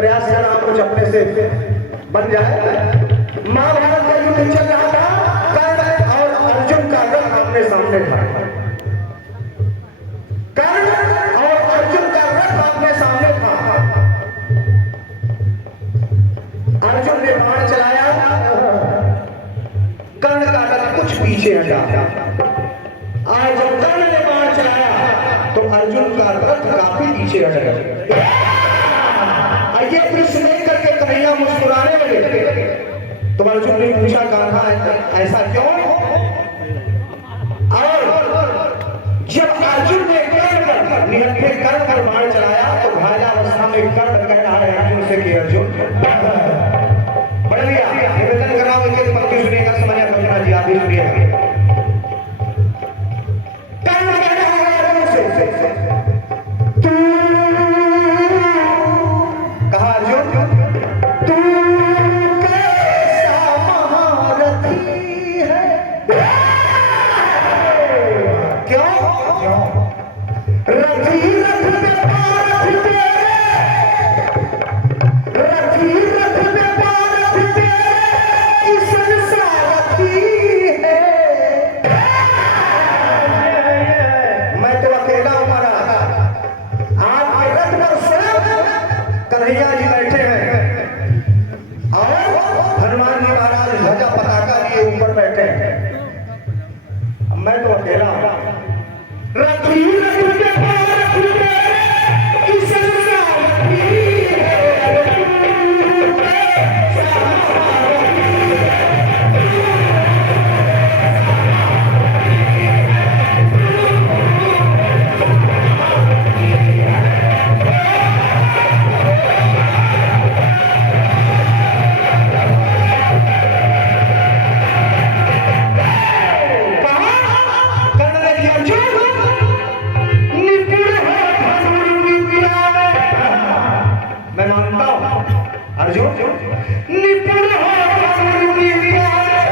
प्रयास कर रहा हूं कुछ अपने से बन जाए। महाभारत का युद्ध चल रहा था, कर्ण और अर्जुन का रथ आमने सामने था। कर्ण और अर्जुन का रथ आमने सामने था। अर्जुन ने बाण चलाया, कर्ण का रथ कुछ पीछे हटा। और जब कर्ण ने बाण चलाया तो अर्जुन का रथ काफी पीछे हट गया। ये दृश्य देख करके कन्हैया मुस्कुराने लगे। तो अर्जुन ने पूछा, कान्हा ऐसा क्यों? और जब अर्जुन ने निहत्थे कर्ण पर बाण चलाया तो घायलावस्था में कर्ण कह रहा है अर्जुन से कि अर्जुन बढ़िया निवेदन कर रहा हूं कि पंक्ति सुनिएगा, समझिए कल्पना जी आप भी सुनिएगा। कर्ण कह रहा है अर्जुन से, तू कहा अर्जुन तू कैसा महारथी है? क्यों? रथी रथ में पारथ तेरे, रथी रथ में पारथ तेरे किसन सारथी है। मैं तो अकेला हूं महाराज, आपके रथ पर स्वयं कन्हैया जी बैठे हैं और हनुमान जी महाराज ध्वजा पताका लिए ऊपर बैठे हैं। मैं तो अकेला हूं। रथी रथ के पारथ तेरे किसन सारथी है। मैं मानता हूं अर्जुन निपुण हो धनुर्विद्या में,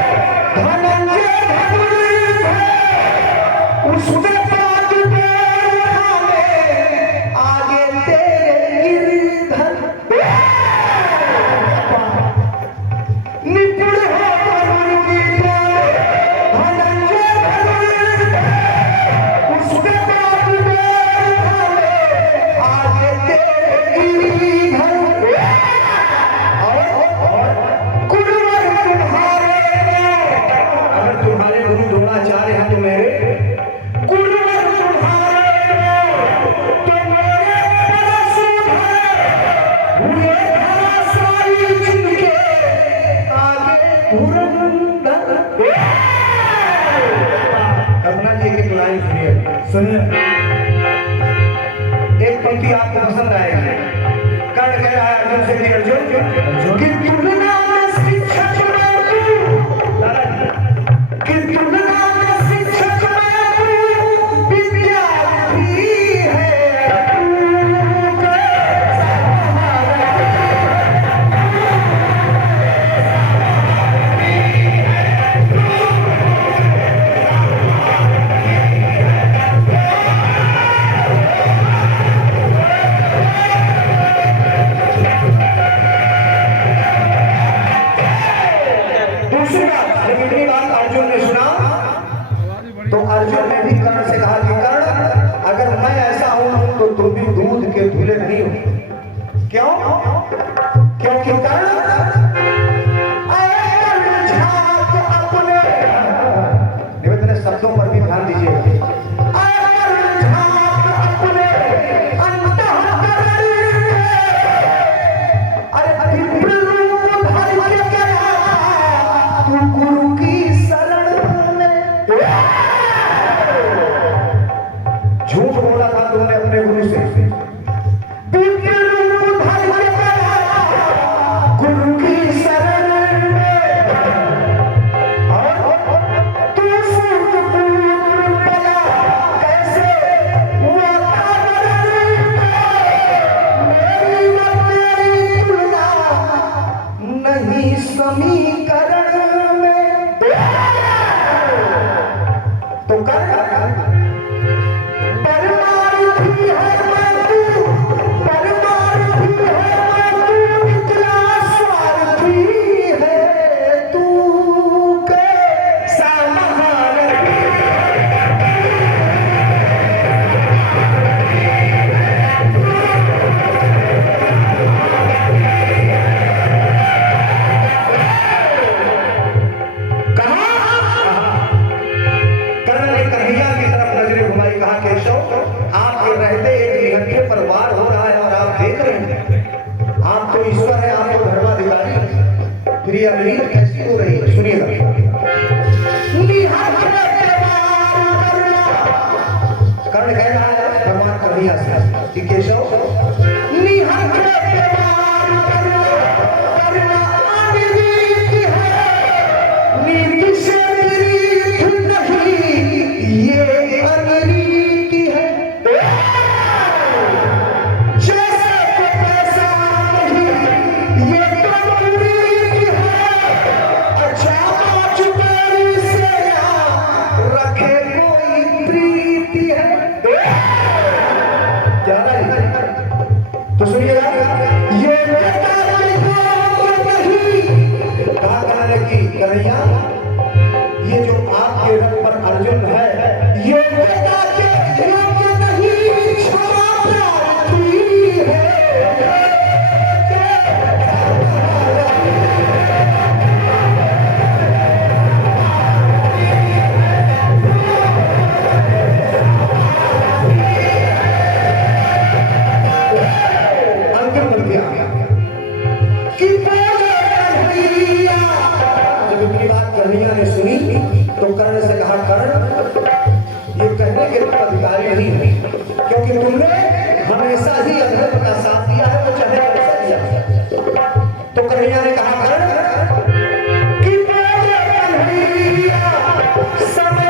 धनंजय धनुर्विद है, उसमें बात में आगे तेरे गिरिधर। निपुण हो धनुर्विद्या में, धनंजय धनुर्विद है, उसमें बात में आगे तेरे गिरिधर। अगर तुम्हारे गुरु द्रोणाचार्य हैं तो मेरे गुरुवर तुम्हारे तो मेरे हुए धराशायी जिनके आगे धुरंधर। कल्पना जी की लाइन सुनिए, सुनिए एक पंक्ति आपको पसंद आएगी। कर्ण कह रहा है अर्जुन से कि अर्जुन कि तुलना में शिक्षक में तू, कि तुलना में शिक्षक में तू विद्यार्थी है। तू कैसा बढ़िया से कि केशव निहंग व्यवहार करना अनिरीत है, नीति से विरीत नहीं ये अनिरीत है। जैसे को पैसा नहीं ये तो अनिरीत है, अच्छा चुपेरी से रखे कोई प्रीति है। क्या तो सुनिएगा, ये कहा कहने की कन्हैया, ये जो आपके रथ पर अर्जुन है ये वेदा के योग्य नहीं, क्षमा प्रार्थी है। कन्हैया ने सुनी तो कर्ण से कहा, कर्ण ये कहने के तुम अधिकारी नहीं हुई, क्योंकि तुमने हमेशा ही अधर्म का साथ दिया है, वो चाहे कैसा दिया। तो कन्हैया ने कहा, कर्ण कि कन्हैया समय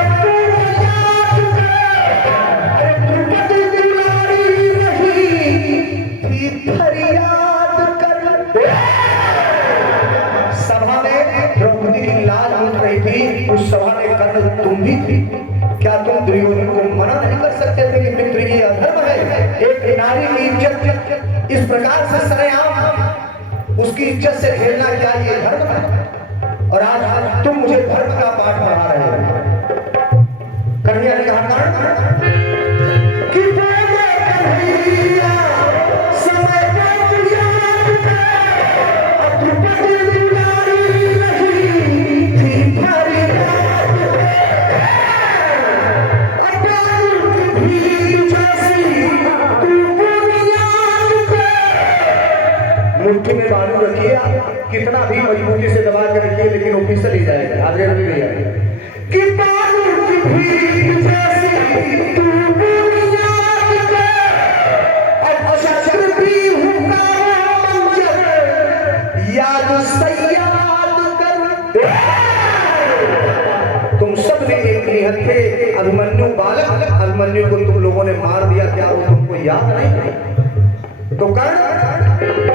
अरे द्रौपदी दुलारी रही थी फरियाद कर। सभा में द्रौपदी की लाज उठ रही थी, उस सभा में कर्ण तुम भी थी। क्या तुम दुर्योधन को मना नहीं कर सकते थे कि मित्र ये अधर्म है, एक नारी की इज्जत इस प्रकार से सरेआम उसकी इज्जत से खेलना क्या ये धर्म है? और आज तुम मुझे धर्म का पाठ पढ़ा रहे हो। कन्हैया ने कहा, कर्ण कि कन्हैया समय मुट्ठी में बालू रखिए, कितना भी मजबूती से दबा के रखिए, लेकिन वो फिसल ही जाएगा। आदरे रवि भैया कि बालू की भीड़ जैसी तू बुनियाद पे, अशस्त्र भी हुक्का मंजर याद सयाद कर। तुम सब ने एक निहत्थे अभिमन्यु बालक अभिमन्यु को तुम लोगों ने मार दिया, क्या वो तुमको याद नहीं? तो कर्ण